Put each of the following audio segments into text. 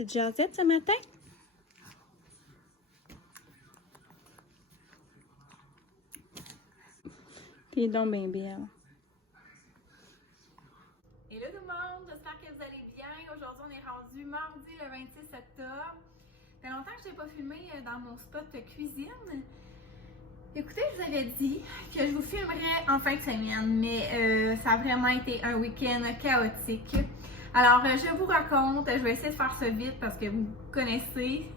petite jasette ce matin? T'es donc bien belle. Hello tout le monde, j'espère que vous allez bien. Aujourd'hui, on est rendu mardi le 26 octobre. Ça fait longtemps que je n'ai pas filmé dans mon spot cuisine. Écoutez, je vous avais dit que je vous filmerais en fin de semaine, mais ça a vraiment été un week-end chaotique. Alors, je vous raconte, je vais essayer de faire ça vite parce que vous connaissez.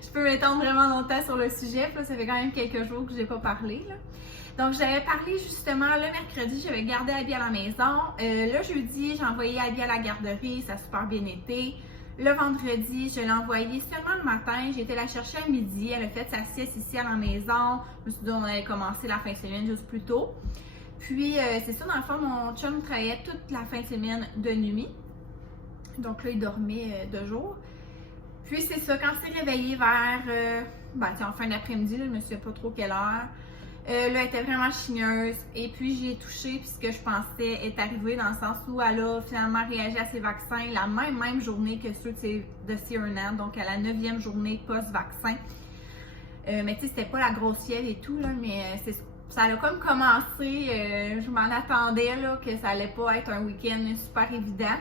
Je peux m'étendre vraiment longtemps sur le sujet, puis là, ça fait quand même quelques jours que je n'ai pas parlé. Là. Donc, j'avais parlé justement le mercredi, j'avais gardé Abby à la maison. Le jeudi, j'ai envoyé Abby à la garderie, ça a super bien été. Le vendredi, je l'ai envoyée seulement le matin. J'ai été la chercher à midi. Elle a fait sa sieste ici à la maison. Je me suis dit on allait commencer la fin de semaine juste plus tôt. Puis, c'est ça, dans le fond, mon chum travaillait toute la fin de semaine de nuit. Donc là, il dormait de jour. Puis, c'est ça, quand il s'est réveillé vers, en fin d'après-midi, je ne me souviens pas trop quelle heure. Là, elle était vraiment chigneuse et puis j'ai touché puis ce que je pensais est arrivé dans le sens où elle a finalement réagi à ses vaccins la même journée que ceux de Cyrano, donc à la 9e journée post-vaccin. Mais tu sais, c'était pas la grosse fièvre et tout, là, mais ça a comme commencé, je m'en attendais là, que ça allait pas être un week-end super évident.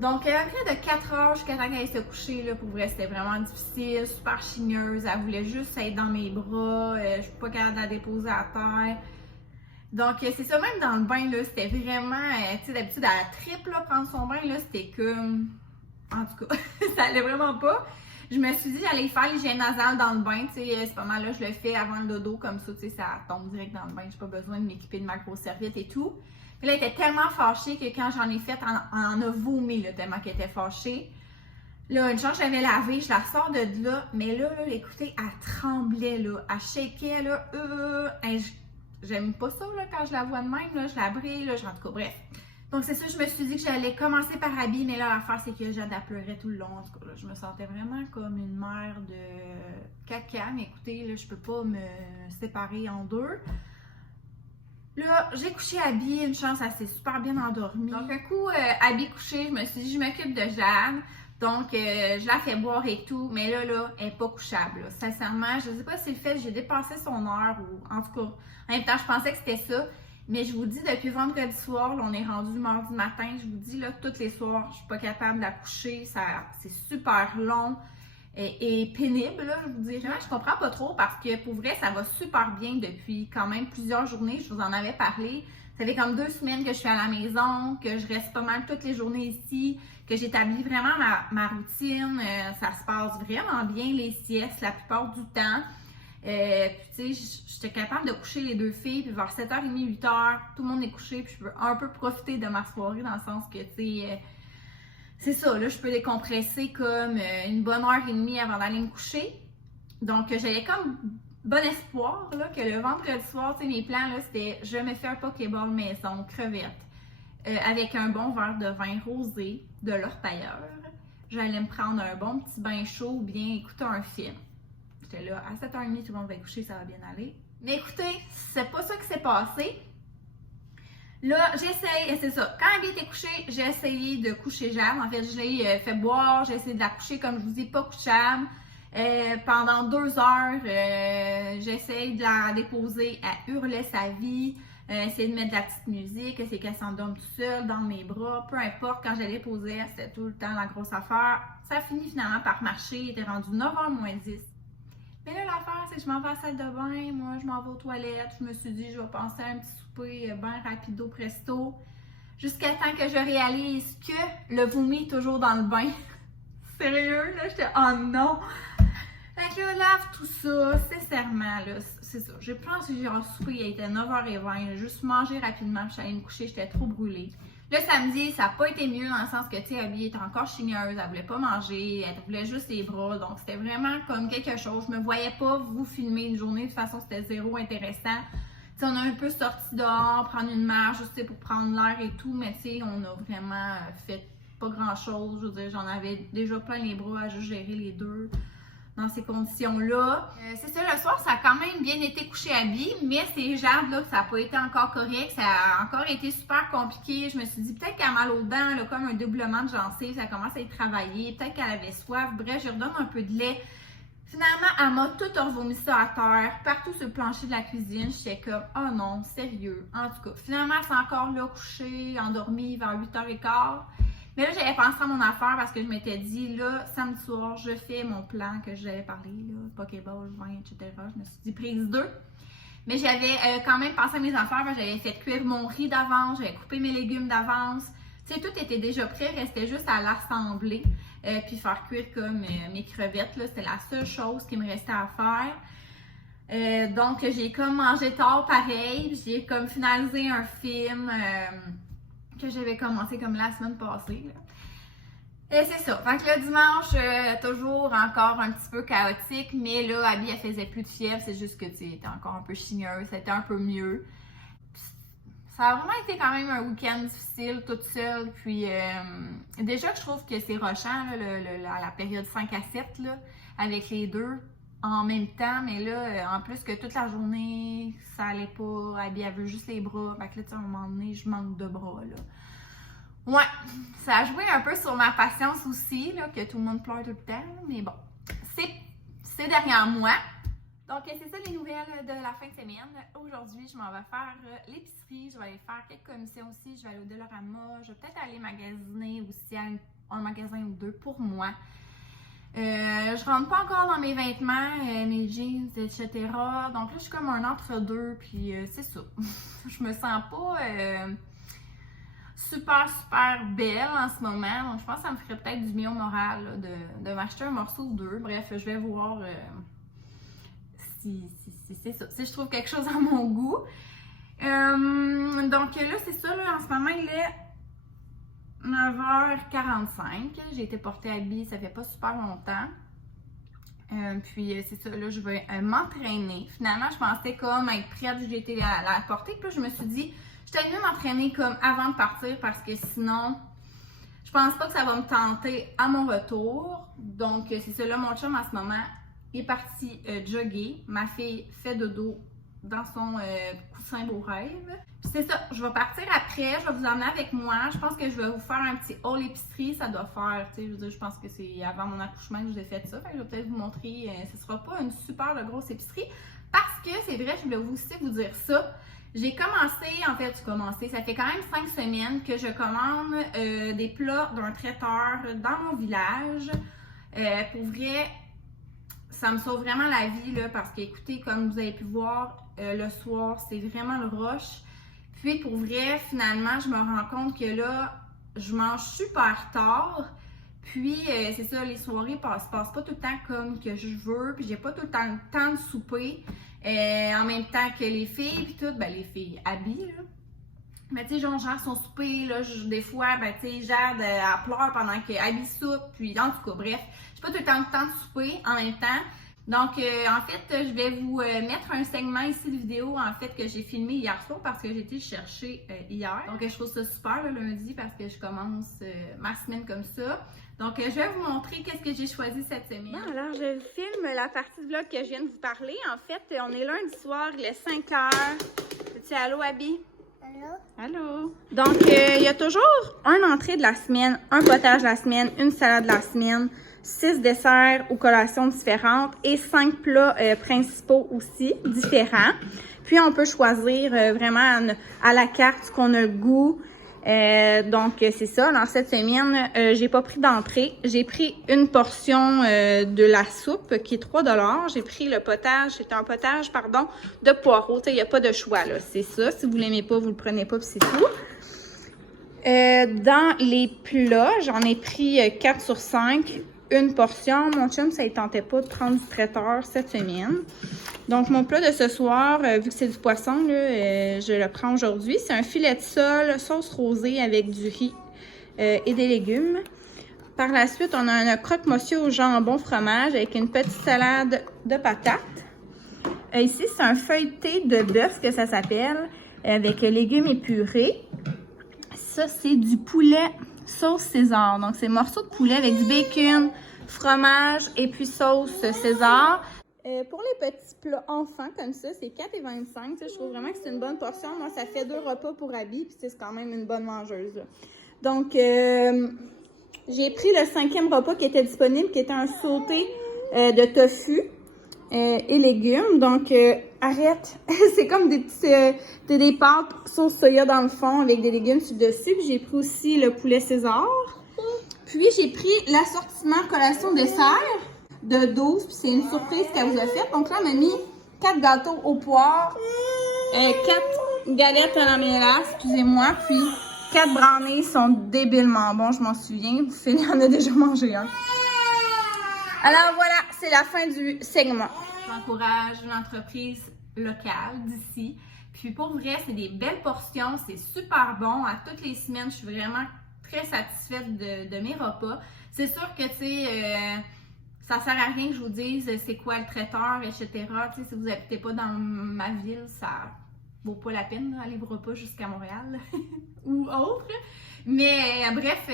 Donc, après de 4 heures jusqu'à temps qu'elle se coucher, là, pour vrai, c'était vraiment difficile, super chigneuse. Elle voulait juste être dans mes bras. Je suis pas capable de la déposer à terre. Donc, c'est ça, même dans le bain, là, c'était vraiment, tu sais, d'habitude, à la triple, là, prendre son bain, là, c'était comme, en tout cas, ça allait vraiment pas. Je me suis dit, j'allais faire l'hygiène nasale dans le bain, tu sais, c'est pas mal, là, je le fais avant le dodo, comme ça, tu sais, ça tombe direct dans le bain. J'ai pas besoin de m'équiper de ma grosse serviette et tout. Puis là, elle était tellement fâchée que quand j'en ai fait, elle en a vomi, là, tellement qu'elle était fâchée. Là, une chance, j'avais lavé, je la sors de là, mais là, écoutez, elle tremblait, là, elle shakeait, là, j'aime pas ça, là, quand je la vois de même, là, je la brille, là, en tout cas, bref. Donc, c'est ça, je me suis dit que j'allais commencer par Abby, mais là, l'affaire, c'est que Jade, elle pleurait tout le long, en tout cas, là, je me sentais vraiment comme une mère de caca, mais écoutez, là, je peux pas me séparer en deux. Là, j'ai couché Abby, une chance, elle s'est super bien endormie. Donc, un coup, Abby couchée, je me suis dit, je m'occupe de Jade. Donc, je la fais boire et tout. Mais là, elle n'est pas couchable. Là. Sincèrement, je ne sais pas si le fait que j'ai dépassé son heure ou en tout cas, en même temps, je pensais que c'était ça. Mais je vous dis, depuis vendredi soir, là, on est rendu mardi matin. Je vous dis, là, tous les soirs, je ne suis pas capable de la coucher. C'est super long. Et pénible, là, je vous dirais. Je comprends pas trop parce que pour vrai, ça va super bien depuis quand même plusieurs journées. Je vous en avais parlé. Ça fait comme 2 semaines que je suis à la maison, que je reste pas mal toutes les journées ici, que j'établis vraiment ma routine. Ça se passe vraiment bien, les siestes, la plupart du temps. Puis tu sais, j'étais capable de coucher les 2 filles, puis vers 7h30, 8h, tout le monde est couché, puis je peux un peu profiter de ma soirée dans le sens que, tu sais, c'est ça, là, je peux décompresser comme une bonne heure et demie avant d'aller me coucher. Donc, j'avais comme bon espoir là, que le vendredi soir, tu sais, mes plans, là, c'était je me fais un Pokéball maison, crevette, avec un bon verre de vin rosé de l'orpailleur. J'allais me prendre un bon petit bain chaud ou bien écouter un film. J'étais là, à 7h30, tout le monde va coucher, ça va bien aller. Mais écoutez, c'est pas ça qui s'est passé. Là, j'essaye, c'est ça. Quand Abby était couchée, j'ai essayé de coucher Jade. En fait, je l'ai fait boire, j'ai essayé de la coucher, comme je vous dis, pas couchable. Pendant 2 heures, j'essaye de la déposer, elle hurlait sa vie, essayer de mettre de la petite musique, essayer qu'elle s'endorme toute seule dans mes bras, peu importe, quand je la déposais, c'était tout le temps la grosse affaire. Ça a fini finalement par marcher, il était rendu 9h moins 10. Mais là, l'affaire, c'est que je m'en vais à la salle de bain, moi, je m'en vais aux toilettes. Je me suis dit, je vais penser à un petit souper bien rapido presto. Jusqu'à temps que je réalise que le vomi est toujours dans le bain. Sérieux, là, j'étais, oh non! Fait que là, lave tout ça, sincèrement, là, c'est ça. Je pense que j'ai un souper, il était 9h20, j'ai juste mangé rapidement, puis j'allais me coucher, j'étais trop brûlée. Le samedi, ça n'a pas été mieux dans le sens que, tu sais, Abby était encore chigneuse, elle voulait pas manger, elle voulait juste les bras, donc c'était vraiment comme quelque chose. Je me voyais pas vous filmer une journée, de toute façon, c'était zéro intéressant. Tu sais, on a un peu sorti dehors, prendre une marche, juste pour prendre l'air et tout, mais tu sais, on a vraiment fait pas grand-chose. Je veux dire, j'en avais déjà plein les bras à juste gérer les deux. dans ces conditions-là. C'est ça, le soir, ça a quand même bien été couché à vie, mais ces jambes, là, ça n'a pas été encore correct, ça a encore été super compliqué. Je me suis dit, peut-être qu'elle a mal aux dents, là, comme un doublement de gencives, ça commence à être travaillé, peut-être qu'elle avait soif. Bref, je redonne un peu de lait. Finalement, elle m'a tout revomi ça à terre, partout sur le plancher de la cuisine. J'étais comme, oh non, sérieux. En tout cas, finalement, elle s'est encore là couchée, endormie vers 8h15. Mais là, j'avais pensé à mon affaire parce que je m'étais dit, là, samedi soir, je fais mon plan que j'avais parlé, là, Pokéball, vin, etc. Je me suis dit, prise 2. Mais j'avais quand même pensé à mes affaires, j'avais fait cuire mon riz d'avance, j'avais coupé mes légumes d'avance. Tu sais, tout était déjà prêt, restait juste à l'assembler. Puis faire cuire comme mes crevettes, là, c'était la seule chose qui me restait à faire. Donc, j'ai comme mangé tard pareil, j'ai comme finalisé un film que j'avais commencé comme la semaine passée. Là. Et c'est ça. Fait que le dimanche, toujours encore un petit peu chaotique, mais là, Abby, elle faisait plus de fièvre, c'est juste que, tu sais, elle était encore un peu chigneuse, c'était un peu mieux. Ça a vraiment été quand même un week-end difficile, toute seule. Puis déjà que je trouve que c'est rushant, là, la période 5 à 7, là, avec les deux en même temps. Mais là, en plus que toute la journée, ça allait pas. Abby, elle veut juste les bras. Fait que là, tu sais, à un moment donné, je manque de bras, là. Ouais, ça a joué un peu sur ma patience aussi, là, que tout le monde pleure tout le temps. Là, mais bon, c'est derrière moi. Donc, c'est ça les nouvelles de la fin de semaine. Aujourd'hui, je m'en vais faire l'épicerie. Je vais aller faire quelques commissions aussi. Je vais aller au Dollarama. Je vais peut-être aller magasiner aussi à un magasin ou deux pour moi. Je rentre pas encore dans mes vêtements, mes jeans, etc. Donc là, je suis comme un entre-deux. Puis, c'est ça. Je me sens pas super belle en ce moment. Donc, je pense que ça me ferait peut-être du bien au moral là, de m'acheter un morceau ou deux. Bref, je vais voir... si c'est ça, si je trouve quelque chose à mon goût. Donc là, c'est ça, là, en ce moment, il est 9h45. J'ai été portée à Abby, ça fait pas super longtemps. Puis c'est ça, là, je vais m'entraîner. Finalement, je pensais comme être prête, j'ai été la porter. Puis là, je me suis dit, je t'allais mieux m'entraîner comme avant de partir parce que sinon, je pense pas que ça va me tenter à mon retour. Donc, c'est ça, là, mon chum en ce moment, il est parti jogger. Ma fille fait dodo dans son coussin beau rêve. Puis c'est ça, je vais partir après, je vais vous emmener avec moi. Je pense que je vais vous faire un petit haul épicerie. Ça doit faire, tu sais, je veux dire, je pense que c'est avant mon accouchement que je vous ai fait ça. Fait que je vais peut-être vous montrer, ce sera pas une super grosse épicerie. Parce que c'est vrai, je voulais aussi vous dire ça. J'ai commencé, ça fait quand même 5 semaines que je commande des plats d'un traiteur dans mon village. Pour vrai, ça me sauve vraiment la vie, là, parce que, écoutez, comme vous avez pu voir, le soir, c'est vraiment le rush. Puis, pour vrai, finalement, je me rends compte que là, je mange super tard. Puis, c'est ça, les soirées passent pas tout le temps comme que je veux. Puis, j'ai pas tout le temps de souper. En même temps que les filles, puis tout, ben les filles habillent, là. Mais tu sais, genre, gère son souper, là, des fois, ben tu sais, Jade, elle pleure pendant qu'Abby soupe, puis en tout cas, bref, j'ai pas tout le temps de souper en même temps. Donc, en fait, je vais vous mettre un segment ici de vidéo, en fait, que j'ai filmé hier soir parce que j'ai été chercher hier. Donc, je trouve ça super, le lundi, parce que je commence ma semaine comme ça. Donc, je vais vous montrer qu'est-ce que j'ai choisi cette semaine. Bon, alors, je filme la partie de vlog que je viens de vous parler. En fait, on est lundi soir, il est 5h. Dis allô, Abby? Allô? Allô? Donc, il y a toujours un entrée de la semaine, un potage de la semaine, une salade de la semaine, 6 desserts aux collations différentes et 5 plats principaux aussi différents. Puis, on peut choisir vraiment à la carte ce qu'on a le goût. Donc, c'est ça. Dans cette semaine, j'ai pas pris d'entrée. J'ai pris une portion de la soupe qui est 3$. J'ai pris le potage. C'était un potage, pardon, de poireaux. Il n'y a pas de choix, là. C'est ça. Si vous l'aimez pas, vous le prenez pas, puis c'est tout. Dans les plats, j'en ai pris 4 sur 5. Une portion. Mon chum, ça ne tentait pas de prendre du traiteur cette semaine. Donc, mon plat de ce soir, vu que c'est du poisson, là, je le prends aujourd'hui. C'est un filet de sole, sauce rosée avec du riz et des légumes. Par la suite, on a un croque-monsieur au jambon fromage avec une petite salade de patates. Ici, c'est un feuilleté de bœuf que ça s'appelle, avec légumes épurés. Ça, c'est du poulet sauce César. Donc, c'est morceaux de poulet avec du bacon, fromage et puis sauce César. Pour les petits plats enfants comme ça, c'est 4,25 $. Je trouve vraiment que c'est une bonne portion. Moi, ça fait 2 repas pour Abby, puis c'est quand même une bonne mangeuse. Là. Donc, j'ai pris le 5e repas qui était disponible, qui était un sauté de tofu et légumes. Donc, arrête! C'est comme des pâtes sauce soya dans le fond avec des légumes sur le dessus. Puis j'ai pris aussi le poulet César. Puis j'ai pris l'assortiment collation dessert de 12, puis c'est une surprise qu'elle vous a faite. Donc là, on a mis 4 gâteaux aux poires, 4 galettes à la mélasse, excusez-moi, puis 4 brownies sont débilement bons, je m'en souviens. Phil en a déjà mangé un. Alors voilà, c'est la fin du segment. J'encourage l'entreprise locale d'ici. Puis pour vrai, c'est des belles portions, c'est super bon. À toutes les semaines, je suis vraiment très satisfaite de mes repas. C'est sûr que, tu sais, ça sert à rien que je vous dise c'est quoi le traiteur, etc. Tu sais, si vous n'habitez pas dans ma ville, ça vaut pas la peine d'aller vos repas jusqu'à Montréal ou autre. Mais bref,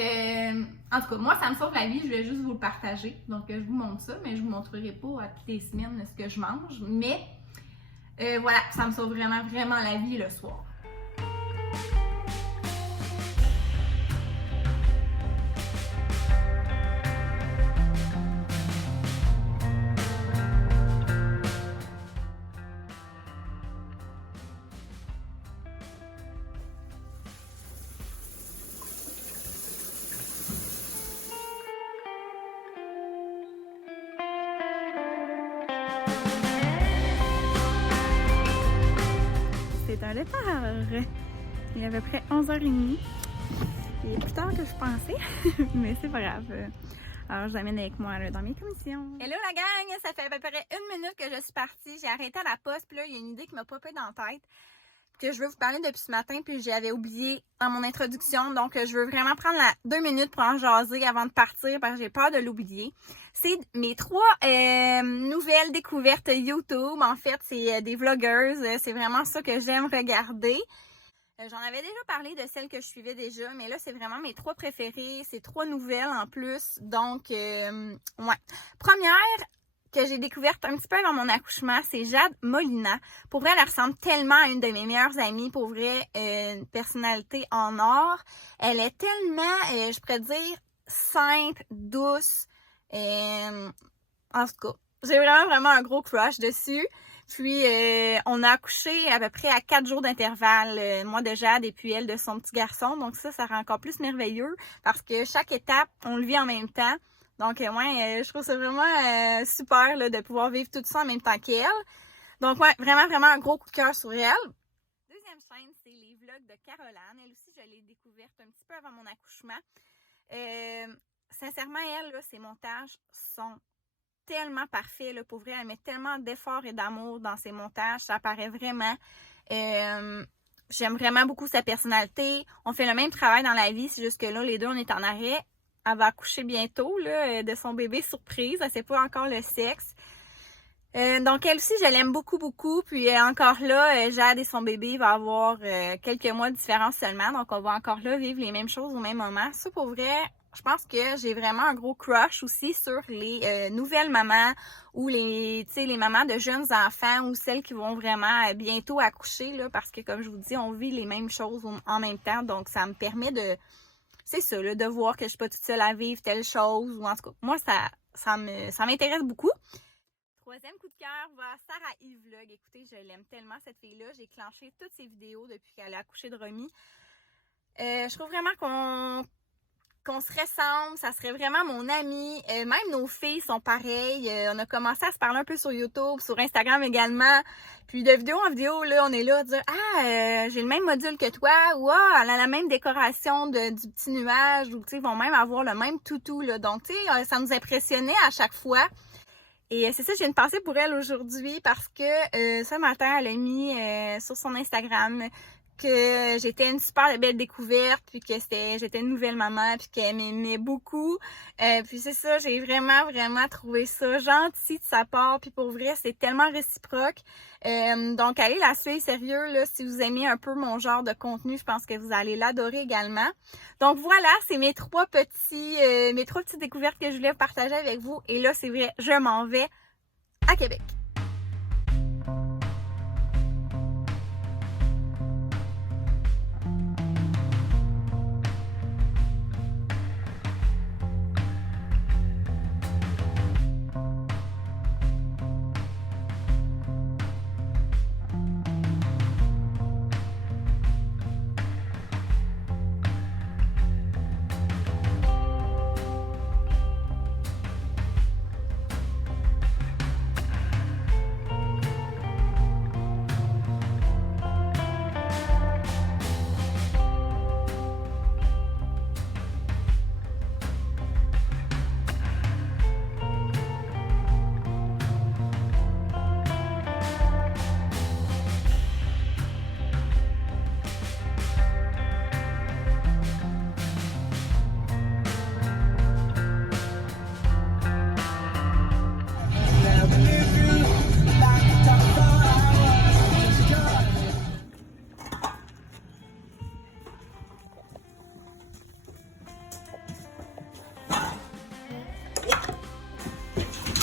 en tout cas, moi, ça me sauve la vie. Je voulais juste vous le partager. Donc, je vous montre ça, mais je vous montrerai pas à toutes les semaines ce que je mange. Mais voilà, ça me sauve vraiment, vraiment la vie le soir. C'est un départ. Il est à peu près 11h30. Il est plus tard que je pensais, mais c'est pas grave. Alors, je vous amène avec moi là, dans mes commissions. Hello la gang! Ça fait à peu près 1 minute que je suis partie. J'ai arrêté à la poste, puis là, il y a une idée qui m'a popé dans la tête, que je veux vous parler depuis ce matin, puis j'avais oublié dans mon introduction. Donc, je veux vraiment prendre 2 minutes pour en jaser avant de partir, parce que j'ai peur de l'oublier. C'est mes 3 nouvelles découvertes YouTube. En fait, c'est des vlogueuses. C'est vraiment ça que j'aime regarder. J'en avais déjà parlé de celles que je suivais déjà, mais là, c'est vraiment mes 3 préférées. C'est 3 nouvelles en plus. Donc, ouais. Première que j'ai découverte un petit peu avant mon accouchement, c'est Jade Molina. Pour vrai, elle ressemble tellement à une de mes meilleures amies. Pour vrai, une personnalité en or. Elle est tellement, je pourrais dire, simple, douce. En tout cas, j'ai vraiment un gros crush dessus. Puis, on a accouché à peu près à 4 jours d'intervalle, moi de Jade et puis elle de son petit garçon. Donc ça rend encore plus merveilleux parce que chaque étape, on le vit en même temps. Donc, ouais, je trouve ça vraiment super là, de pouvoir vivre tout ça en même temps qu'elle. Donc, ouais, vraiment un gros coup de cœur sur elle. Deuxième chaîne, c'est les vlogs de Caroline. Elle aussi, je l'ai découverte un petit peu avant mon accouchement. Sincèrement, elle, là, ses montages sont tellement parfaits. Là, pour vrai, elle met tellement d'efforts et d'amour dans ses montages. Ça paraît vraiment. J'aime vraiment beaucoup sa personnalité. On fait le même travail dans la vie. C'est juste que là, les deux, on est en arrêt. Elle va accoucher bientôt là, de son bébé surprise. Elle ne sait pas encore le sexe. Donc, elle aussi, je l'aime beaucoup. Puis encore là, Jade et son bébé vont avoir quelques mois de différence seulement. Donc, on va encore là vivre les mêmes choses au même moment. Ça, pour vrai, je pense que j'ai vraiment un gros crush aussi sur les nouvelles mamans ou les mamans de jeunes enfants ou celles qui vont vraiment bientôt accoucher. Là, parce que, comme je vous dis, on vit les mêmes choses en même temps. Donc, ça me permet de... C'est ça, là, de voir que je suis pas toute seule à vivre telle chose. Ou en tout cas, moi, ça m'intéresse beaucoup. Troisième coup de cœur va à Sarah Yves Vlog. Écoutez, je l'aime tellement, cette fille-là. J'ai clenché toutes ses vidéos depuis qu'elle a accouché de Romy. Je trouve vraiment qu'on se ressemble. Ça serait vraiment mon amie. Même nos filles sont pareilles. On a commencé à se parler un peu sur YouTube, sur Instagram également. Puis de vidéo en vidéo, là, on est là à dire « Ah, j'ai le même module que toi. » ou « Ah, elle a la même décoration du petit nuage. » Ou tu sais, ils vont même avoir le même toutou. Là. Donc, tu sais, ça nous impressionnait à chaque fois. Et c'est ça, j'ai une pensée pour elle aujourd'hui parce que ce matin, elle a mis sur son Instagram que j'étais une super belle découverte, puis que j'étais une nouvelle maman, puis qu'elle m'aimait beaucoup. Puis c'est ça, j'ai vraiment trouvé ça gentil de sa part, puis pour vrai, c'est tellement réciproque. Donc, allez la suivre, sérieux, là, si vous aimez un peu mon genre de contenu, je pense que vous allez l'adorer également. Donc voilà, c'est mes trois petites découvertes que je voulais partager avec vous. Et là, c'est vrai, je m'en vais à Québec.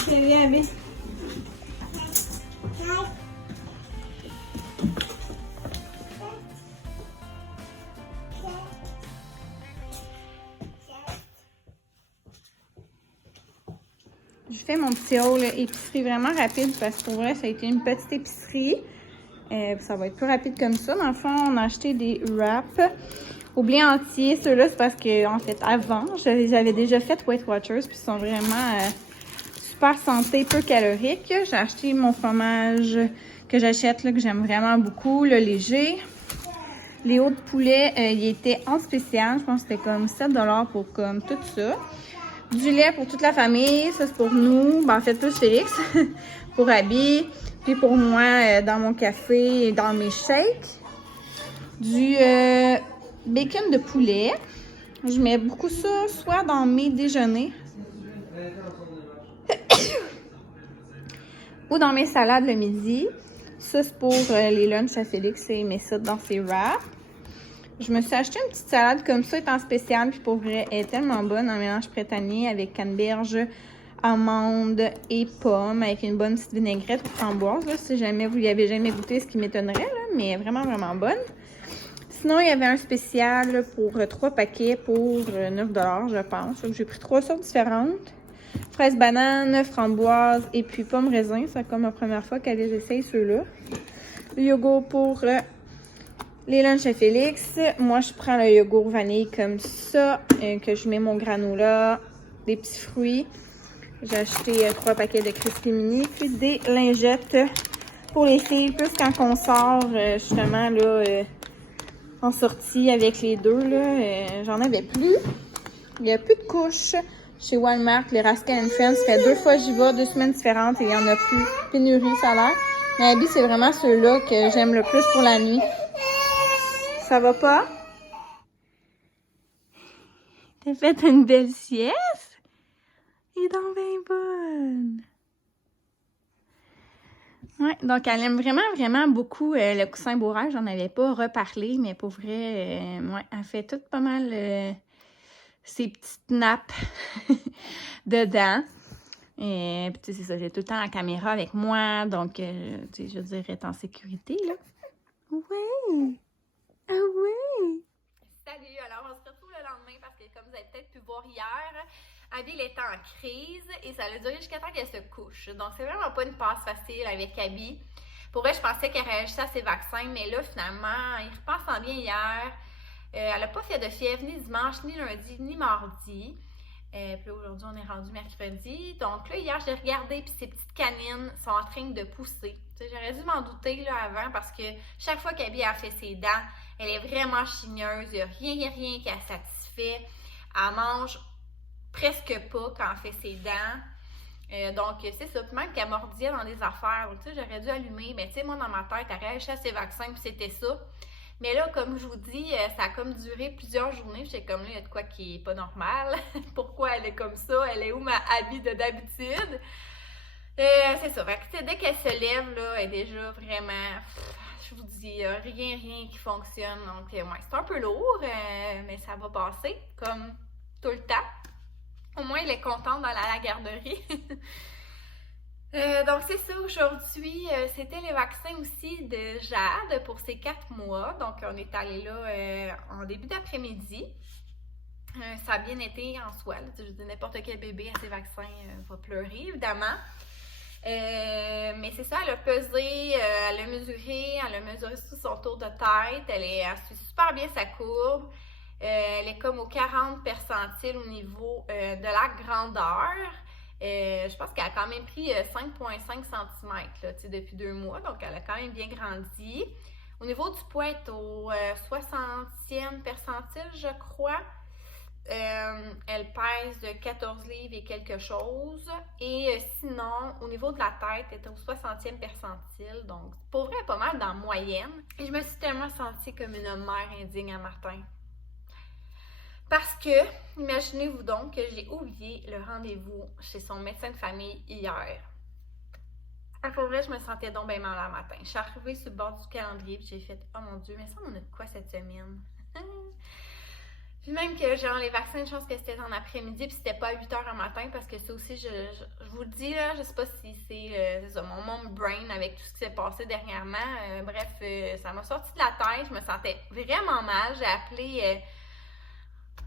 Salut, Abby. Je fais mon petit haul épicerie vraiment rapide parce que pour vrai, ça a été une petite épicerie. Ça va être plus rapide comme ça. Dans le fond, on a acheté des wraps au blé entier. Ceux-là, c'est parce que, en fait, avant, j'avais déjà fait Weight Watchers, puis ils sont vraiment super santé, peu caloriques. J'ai acheté mon fromage que j'achète, que j'aime vraiment beaucoup, le léger. Les hauts de poulet, ils étaient en spécial. Je pense que c'était comme 7 $ pour comme tout ça. Du lait pour toute la famille, ça c'est pour nous. Ben, en fait, plus Félix, pour Abby. Puis pour moi, dans mon café et dans mes shakes. Du bacon de poulet. Je mets beaucoup ça, soit dans mes déjeuners. Ou dans mes salades le midi. Ça, c'est pour les lunchs à Félix. Il met ça dans ses wraps. Je me suis acheté une petite salade comme ça, étant spéciale. Puis pour vrai, elle est tellement bonne. Un mélange printanier avec canneberge, amandes et pommes. Avec une bonne petite vinaigrette ou framboise. Là, si jamais vous y avez jamais goûté, ce qui m'étonnerait. Là, mais vraiment bonne. Sinon, il y avait un spécial là, pour 3 paquets pour 9 $, je pense. J'ai pris 3 sortes différentes. Fraise banane, framboise et puis pomme raisin. C'est comme la première fois qu'elle essaye ceux-là. Le yogourt pour les lunchs à Félix. Moi, je prends le yogourt vanille comme ça, que je mets mon granola, des petits fruits. J'ai acheté 3 paquets de Crispy Mini, puis des lingettes pour les filles. Plus quand on sort, justement, là, en sortie avec les deux, là, j'en avais plus. Il n'y a plus de couches. Chez Walmart, les Rascal & Friends, ça fait 2 fois que j'y vais, 2 semaines différentes et il n'y en a plus. Pénurie, ça a l'air. Mais Abby, c'est vraiment ceux-là que j'aime le plus pour la nuit. Ça va pas? T'as fait une belle sieste? Il est donc bien bonne. Ouais, donc elle aime vraiment beaucoup le coussin Bourrage. J'en avais pas reparlé, mais pour vrai, ouais, elle fait tout pas mal ses petites nappes dedans. Et puis tu sais, c'est ça, j'ai tout le temps la caméra avec moi, donc tu sais, je veux dire, être en sécurité, là. Oui! Ah oui! Salut! Alors, on se retrouve le lendemain parce que, comme vous avez peut-être pu voir hier, Abby était en crise et ça a duré jusqu'à temps qu'elle se couche. Donc, c'est vraiment pas une passe facile avec Abby. Pour vrai, je pensais qu'elle réagissait à ses vaccins, mais là, finalement, il repasse en bien hier. Elle n'a pas fait de fièvre ni dimanche, ni lundi, ni mardi. Puis là, aujourd'hui, on est rendu mercredi. Donc là, hier, j'ai regardé, puis ces petites canines sont en train de pousser. Tu sais, j'aurais dû m'en douter là, avant parce que chaque fois qu'Abby a fait ses dents, elle est vraiment chigneuse. Il n'y a rien qui la satisfait. Elle mange presque pas quand elle fait ses dents. Donc, c'est ça. Puis même qu'elle mordillait dans des affaires. Donc, tu sais, j'aurais dû allumer. Mais tu sais, moi, dans ma tête, elle réagissait à ses vaccins, puis c'était ça. Mais là, comme je vous dis, ça a comme duré plusieurs journées. J'étais comme là, il y a de quoi qui est pas normal. Pourquoi elle est comme ça? Elle est où ma habit de d'habitude? C'est ça. Fait que, dès qu'elle se lève, là, elle est déjà vraiment... je vous dis, rien qui fonctionne. Donc, ouais, c'est un peu lourd, mais ça va passer, comme tout le temps. Au moins, elle est contente d'aller à la garderie. Donc, c'est ça. Aujourd'hui, c'était les vaccins aussi de Jade pour ses 4 mois. Donc, on est allé là en début d'après-midi. Ça a bien été en soi. Là. Je dis, n'importe quel bébé à ses vaccins va pleurer, évidemment. Mais c'est ça, elle a pesé, elle a mesuré sous son tour de tête, elle suit super bien sa courbe, elle est comme au 40 percentile au niveau de la grandeur. Je pense qu'elle a quand même pris 5,5 cm depuis 2 mois, donc elle a quand même bien grandi. Au niveau du poids, elle est au 60e percentile, je crois. Elle pèse 14 livres et quelque chose. Et sinon, au niveau de la tête, elle est au 60e percentile. Donc, pour vrai, pas mal dans la moyenne. Et je me suis tellement sentie comme une mère indigne à Martin. Parce que, imaginez-vous donc que j'ai oublié le rendez-vous chez son médecin de famille hier. Pour vrai, je me sentais donc bien mal le matin. Je suis arrivée sur le bord du calendrier et j'ai fait « Oh mon Dieu, mais ça, on a de quoi cette semaine? » Puis même que genre les vaccins, je pense que c'était en après-midi, puis c'était pas à 8h le matin, parce que ça aussi, je vous le dis, là, je sais pas si c'est ça, mon brain avec tout ce qui s'est passé dernièrement. Bref, ça m'a sorti de la tête, je me sentais vraiment mal. J'ai appelé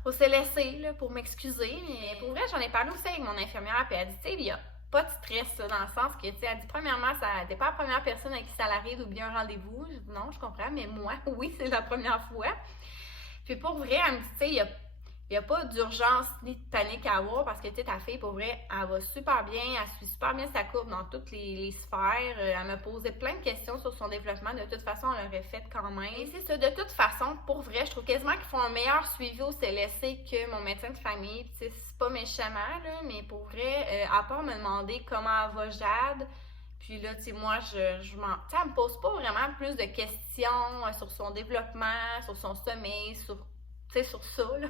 au CLSC là, pour m'excuser, mais pour vrai, j'en ai parlé aussi avec mon infirmière, puis elle a dit, tu sais, il y a pas de stress là, dans le sens que, tu sais, elle dit, premièrement, t'es pas la première personne à qui ça arrive ou bien un rendez-vous. Je dis, non, je comprends, mais moi, oui, c'est la première fois. Puis pour vrai, elle me dit, tu sais, il n'y a pas d'urgence ni de panique à avoir parce que, tu sais, ta fille, pour vrai, elle va super bien, elle suit super bien sa courbe dans toutes les sphères. Elle me posait plein de questions sur son développement. De toute façon, elle l'aurait fait quand même. Et c'est ça, de toute façon, pour vrai, je trouve quasiment qu'ils font un meilleur suivi au CLSC que mon médecin de famille. Puis, tu sais, c'est pas méchamment, là, mais pour vrai, à part me demander comment va Jade, puis là, tu sais, moi, elle me pose pas vraiment plus de questions sur son développement, sur son sommeil, sur ça, là.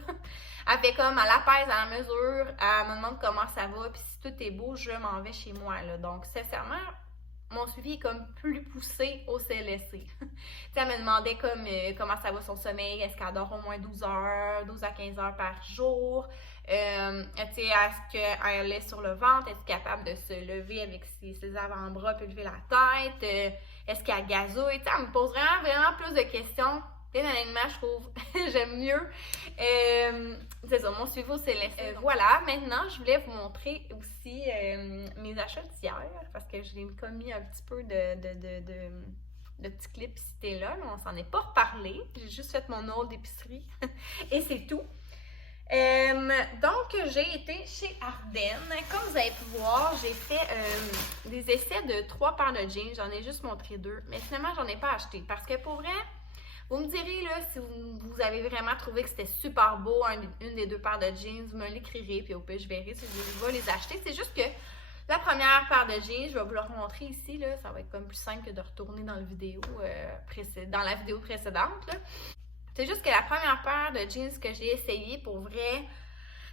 Elle fait comme, elle apaise à la mesure, elle me demande comment ça va, puis si tout est beau, je m'en vais chez moi, là. Donc, sincèrement, mon suivi est comme plus poussé au CLSC. Tu sais, elle me demandait comme comment ça va son sommeil, est-ce qu'elle dort au moins 12 heures, 12 à 15 heures par jour? Tu sais, est-ce qu'elle est sur le ventre? Est-ce qu'elle est capable de se lever avec ses avant-bras puis lever la tête? Est-ce qu'elle gazouille? Tu sais, elle me pose vraiment plus de questions. Honnêtement, je trouve, j'aime mieux. C'est ça, mon suivi au CLSC. Voilà, maintenant, je voulais vous montrer aussi mes achats d'hier parce que je l'ai comme mis un petit peu de petits clips cités là. On s'en est pas reparlé. J'ai juste fait mon haul d'épicerie et c'est tout. Donc, j'ai été chez Ardennes. Comme vous avez pu voir, j'ai fait des essais de 3 paires de jeans. J'en ai juste montré 2. Mais finalement, j'en ai pas acheté. Parce que pour vrai, vous me direz là, si vous avez vraiment trouvé que c'était super beau, une des 2 paires de jeans, vous me l'écrirez. Puis au pire, je verrai si je vais les acheter. C'est juste que la première paire de jeans, je vais vous la montrer ici. Là, ça va être comme plus simple que de retourner dans la vidéo précédente. Là. C'est juste que la première paire de jeans que j'ai essayé, pour vrai,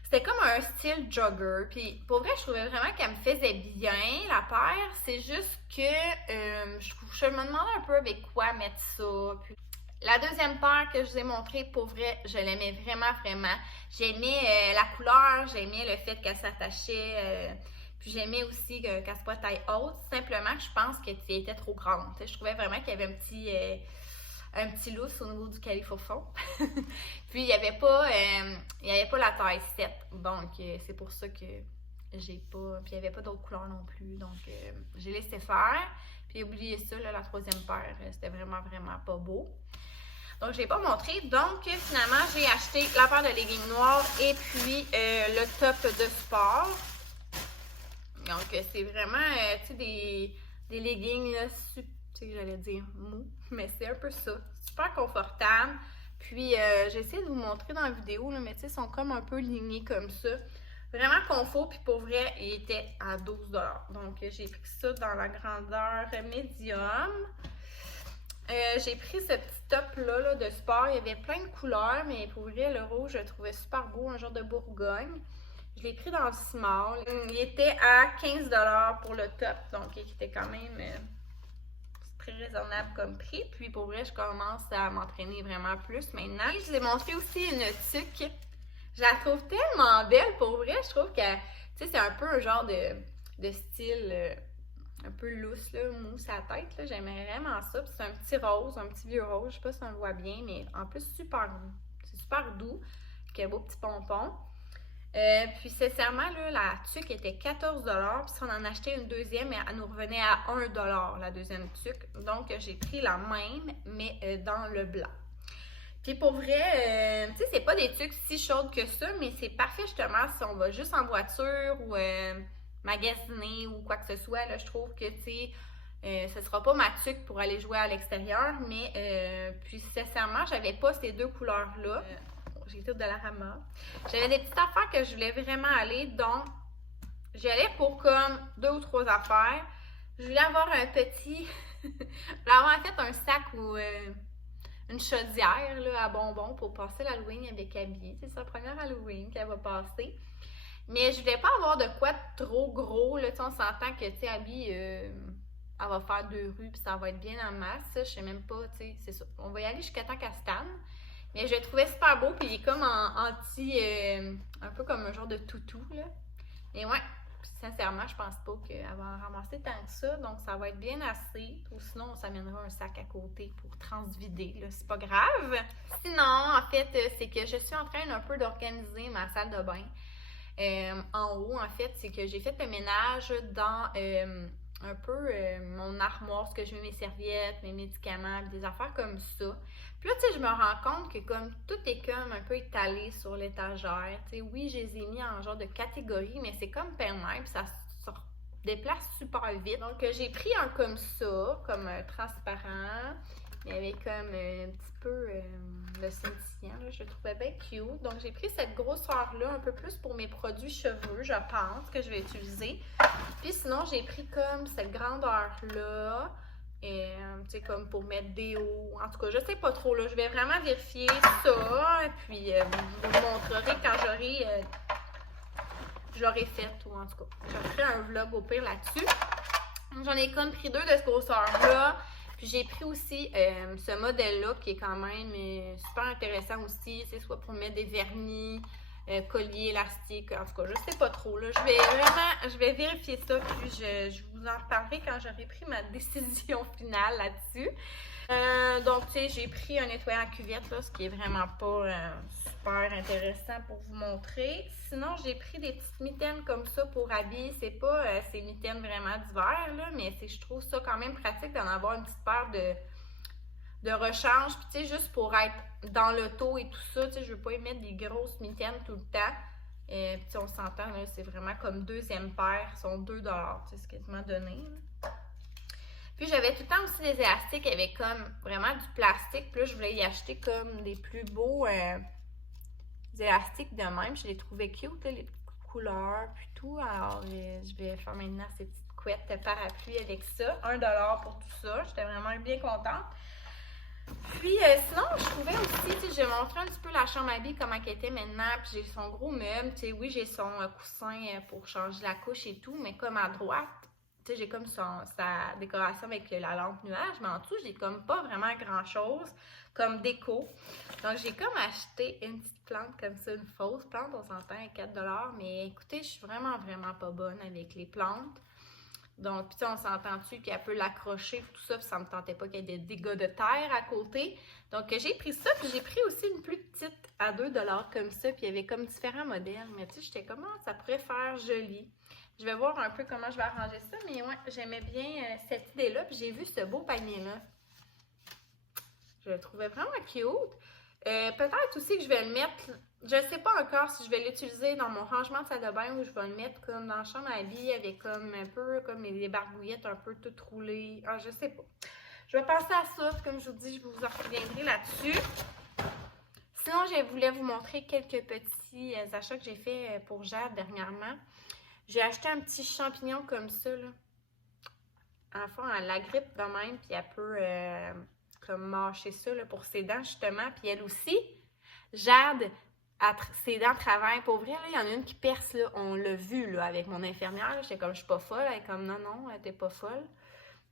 c'était comme un style jogger. Puis pour vrai, je trouvais vraiment qu'elle me faisait bien, la paire. C'est juste que je me demandais un peu avec quoi mettre ça. Puis, la deuxième paire que je vous ai montrée, pour vrai, je l'aimais vraiment. J'aimais la couleur, j'aimais le fait qu'elle s'attachait. Puis j'aimais aussi qu'elle soit pas taille haute. Simplement que je pense qu'elle était trop grande. T'sais, je trouvais vraiment qu'il y avait un petit lousse au niveau du califofon. Puis il n'y avait pas la taille 7. Donc c'est pour ça que j'ai pas. Puis il n'y avait pas d'autres couleurs non plus. Donc j'ai laissé faire. Puis oublié ça, là, la troisième paire, c'était vraiment pas beau. Donc je ne l'ai pas montré. Donc finalement, j'ai acheté la paire de leggings noirs et puis le top de sport. Donc c'est vraiment des leggings là, super. Tu sais, j'allais dire mou, mais c'est un peu ça. Super confortable. Puis, j'ai essayé de vous montrer dans la vidéo, là, mais tu sais, ils sont comme un peu lignés comme ça. Vraiment confort, puis pour vrai, il était à 12 $. Donc, j'ai pris ça dans la grandeur médium. J'ai pris ce petit top-là là, de sport. Il y avait plein de couleurs, mais pour vrai, le rouge, je le trouvais super beau, un genre de Bourgogne. Je l'ai pris dans le small. Il était à 15 $ pour le top, donc il était quand même très raisonnable comme prix. Puis pour vrai, je commence à m'entraîner vraiment plus maintenant. Et je vous ai montré aussi une tuque. Je la trouve tellement belle, pour vrai. Je trouve que, tu sais, c'est un peu un genre de style un peu lousse, là, mousse à la tête. J'aimerais vraiment ça. Puis c'est un petit rose, un petit vieux rose. Je sais pas si on le voit bien, mais en plus, c'est super doux. Avec un beau petit pompon. Puis sincèrement, là, la tuque était 14 $. Puis si on en achetait une deuxième, elle nous revenait à 1 $, la deuxième tuque. Donc, j'ai pris la même, mais dans le blanc. Puis pour vrai, tu sais, c'est pas des tuques si chaudes que ça, mais c'est parfait justement si on va juste en voiture ou magasiner ou quoi que ce soit. Là, je trouve que, tu sais, ce sera pas ma tuque pour aller jouer à l'extérieur, mais puis sincèrement, j'avais pas ces deux couleurs-là. J'ai tout de la rama. J'avais des petites affaires que je voulais vraiment aller, donc j'y allais pour comme 2 ou 3 affaires. Je voulais avoir un petit... je voulais avoir en fait un sac ou une chaudière là, à bonbons pour passer l'Halloween avec Abby. C'est sa première Halloween qu'elle va passer. Mais je voulais pas avoir de quoi trop gros. Là, on s'entend que Abby, elle va faire 2 rues puis ça va être bien en masse. Je sais même pas, tu sais, c'est ça. On va y aller jusqu'à temps qu'elle se tanne. Mais je le trouvais super beau, puis il est comme en petit, un peu comme un genre de toutou, là. Et ouais, sincèrement, je pense pas qu'elle va en ramasser tant que ça, donc ça va être bien assez. Ou sinon, on s'amènera un sac à côté pour transvider, là, c'est pas grave. Sinon, en fait, c'est que je suis en train un peu d'organiser ma salle de bain. En haut, en fait, c'est que j'ai fait le ménage dans un peu mon armoire, ce que je mets mes serviettes, mes médicaments, des affaires comme ça. Puis là, tu sais, je me rends compte que comme tout est comme un peu étalé sur l'étagère, tu sais, oui, je les ai mis en genre de catégorie, mais c'est comme pêle-mêle, puis ça se déplace super vite. Donc, j'ai pris un comme ça, comme transparent, mais avec comme un petit peu de scintillant, là, je le trouvais bien cute. Donc, j'ai pris cette grosseur-là, un peu plus pour mes produits cheveux, je pense, que je vais utiliser. Puis sinon, j'ai pris comme cette grandeur-là, tu sais, comme pour mettre des hauts. En tout cas, je sais pas trop, là. Je vais vraiment vérifier ça, et puis je vous montrerai quand j'aurai fait, ou en tout cas, je ferai un vlog au pire là-dessus. J'en ai comme pris 2 de cette grosseur-là. Puis j'ai pris aussi ce modèle-là qui est quand même super intéressant aussi. C'est soit pour mettre des vernis, colliers élastiques, en tout cas, je sais pas trop. Là. Je vais vérifier ça, puis je vous en reparlerai quand j'aurai pris ma décision finale là-dessus. Donc, tu sais, j'ai pris un nettoyant à cuvette, là, ce qui est vraiment pas super intéressant pour vous montrer. Sinon, j'ai pris des petites mitaines comme ça pour Abby. C'est pas ces mitaines vraiment d'hiver, là, mais je trouve ça quand même pratique d'en avoir une petite paire de rechange. Puis, tu sais, juste pour être dans l'auto et tout ça, tu sais, je veux pas y mettre des grosses mitaines tout le temps. Puis, on s'entend, là, c'est vraiment comme deuxième paire. Ils sont 2 $, tu sais, c'est quasiment donné, là. Puis j'avais tout le temps aussi des élastiques avec comme vraiment du plastique. Puis là, je voulais y acheter comme des plus beaux élastiques de même. Je les trouvais cute, là, les petites couleurs puis tout. Alors, je vais faire maintenant ces petites couettes parapluie avec ça. 1 $ pour tout ça. J'étais vraiment bien contente. Puis sinon, je trouvais aussi, tu sais, j'ai montré un petit peu la chambre à Abby, comment elle était maintenant. Puis j'ai son gros meuble. Tu sais, oui, j'ai son coussin pour changer la couche et tout. Mais comme à droite, tu sais, j'ai comme sa décoration avec la lampe nuage, mais en dessous, j'ai comme pas vraiment grand-chose comme déco. Donc, j'ai comme acheté une petite plante comme ça, une fausse plante, on s'entend à 4 $. Mais écoutez, je suis vraiment pas bonne avec les plantes. Donc, puis on s'entend dessus qu'elle peut l'accrocher, tout ça, puis ça me tentait pas qu'il y ait des dégâts de terre à côté. Donc, j'ai pris ça, puis j'ai pris aussi une plus petite à 2 $ comme ça, puis il y avait comme différents modèles. Mais tu sais, j'étais comme, ça pourrait faire joli. Je vais voir un peu comment je vais arranger ça, mais ouais, j'aimais bien cette idée-là. Puis j'ai vu ce beau panier-là. Je le trouvais vraiment cute. Peut-être aussi que je vais le mettre, je ne sais pas encore si je vais l'utiliser dans mon rangement de salle de bain ou je vais le mettre comme dans la chambre à Abby avec comme un peu comme les barbouillettes un peu toutes roulées. Je sais pas. Je vais penser à ça. Comme je vous dis, je vous en reviendrai là-dessus. Sinon, je voulais vous montrer quelques petits achats que j'ai fait pour Jade dernièrement. J'ai acheté un petit champignon comme ça, là. En fond, elle la grippe de même, puis elle peut comme mâché ça là, pour ses dents, justement. Puis elle aussi, Jade, ses dents travaillent. Pour vrai, il y en a une qui perce, là. On l'a vu là, avec mon infirmière. J'étais comme, je suis pas folle. Elle est comme, non, elle était pas folle.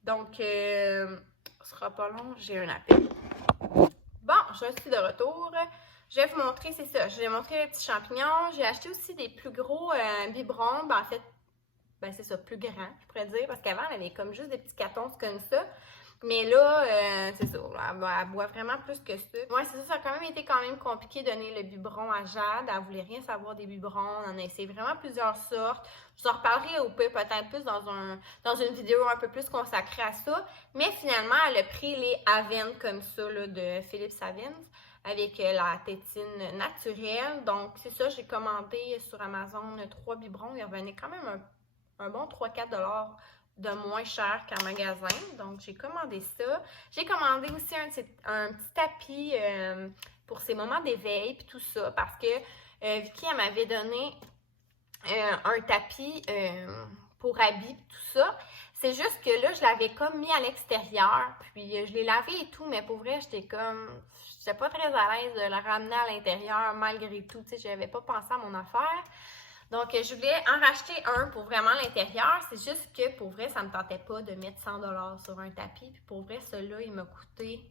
Donc, ce sera pas long, j'ai un appel. Bon, je suis de retour. Je vais vous montrer, c'est ça. Je vais vous montrer les petits champignons. J'ai acheté aussi des plus gros biberons. Ben, en fait, c'est ça, plus grand, je pourrais dire. Parce qu'avant, elle avait comme juste des petits cartons comme ça. Mais là, c'est ça, elle boit vraiment plus que ça. Ouais, c'est ça, ça a quand même été compliqué de donner le biberon à Jade. Elle voulait rien savoir des biberons. On en a essayé vraiment plusieurs sortes. Je vous en reparlerai au pire peut-être plus dans une vidéo un peu plus consacrée à ça. Mais finalement, elle a pris les Avène comme ça là, de Philippe Savins avec la tétine naturelle. Donc, c'est ça, j'ai commandé sur Amazon 3 biberons. Il revenait quand même un bon 3-4 $ de moins cher qu'en magasin. Donc, j'ai commandé ça. J'ai commandé aussi un petit tapis pour ses moments d'éveil puis tout ça parce que Vicky, elle m'avait donné un tapis pour habits puis tout ça. C'est juste que là, je l'avais comme mis à l'extérieur puis je l'ai lavé et tout, mais pour vrai, j'étais pas très à l'aise de le ramener à l'intérieur malgré tout. Tu sais, j'avais pas pensé à mon affaire. Donc, je voulais en racheter un pour vraiment l'intérieur. C'est juste que, pour vrai, ça ne me tentait pas de mettre 100 $ sur un tapis. Puis pour vrai, celui-là, il m'a coûté,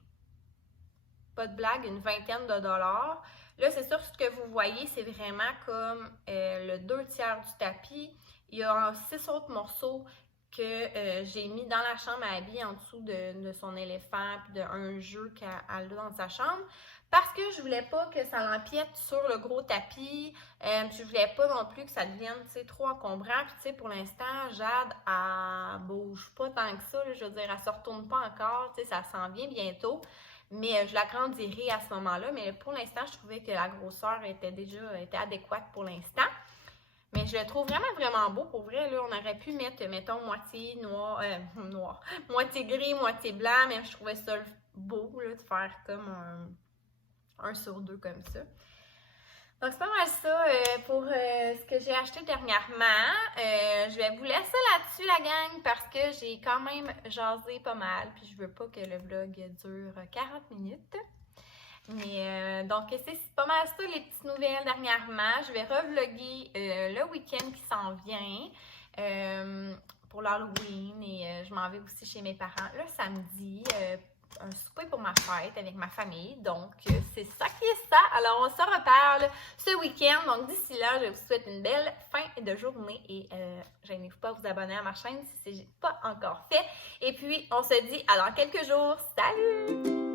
pas de blague, une vingtaine de dollars. Là, c'est sûr, ce que vous voyez, c'est vraiment comme le 2/3 du tapis. Il y a 6 autres morceaux que j'ai mis dans la chambre à habiller en dessous de son éléphant puis d'un jeu qu'elle a dans sa chambre. Parce que je voulais pas que ça l'empiète sur le gros tapis. Je voulais pas non plus que ça devienne, trop encombrant. Puis, tu sais, pour l'instant, Jade, elle bouge pas tant que ça. Là, je veux dire, elle se retourne pas encore. Tu sais, ça s'en vient bientôt. Mais je l'agrandirai à ce moment-là. Mais pour l'instant, je trouvais que la grosseur était adéquate pour l'instant. Mais je le trouve vraiment beau. Pour vrai, là, on aurait pu mettre, mettons, moitié noir, moitié gris, moitié blanc. Mais je trouvais ça beau, là, de faire comme un sur deux comme ça. Donc, c'est pas mal ça pour ce que j'ai acheté dernièrement. Je vais vous laisser là-dessus, la gang, parce que j'ai quand même jasé pas mal. Puis, je veux pas que le vlog dure 40 minutes. Mais donc, c'est pas mal ça, les petites nouvelles dernièrement. Je vais revlogger le week-end qui s'en vient pour l'Halloween. Et je m'en vais aussi chez mes parents le samedi. Un souper pour ma fête avec ma famille. Donc, c'est ça qui est ça. Alors, on se reparle ce week-end. Donc, d'ici là, je vous souhaite une belle fin de journée et gênez-vous pas à vous abonner à ma chaîne si ce n'est pas encore fait. Et puis, on se dit à dans quelques jours. Salut!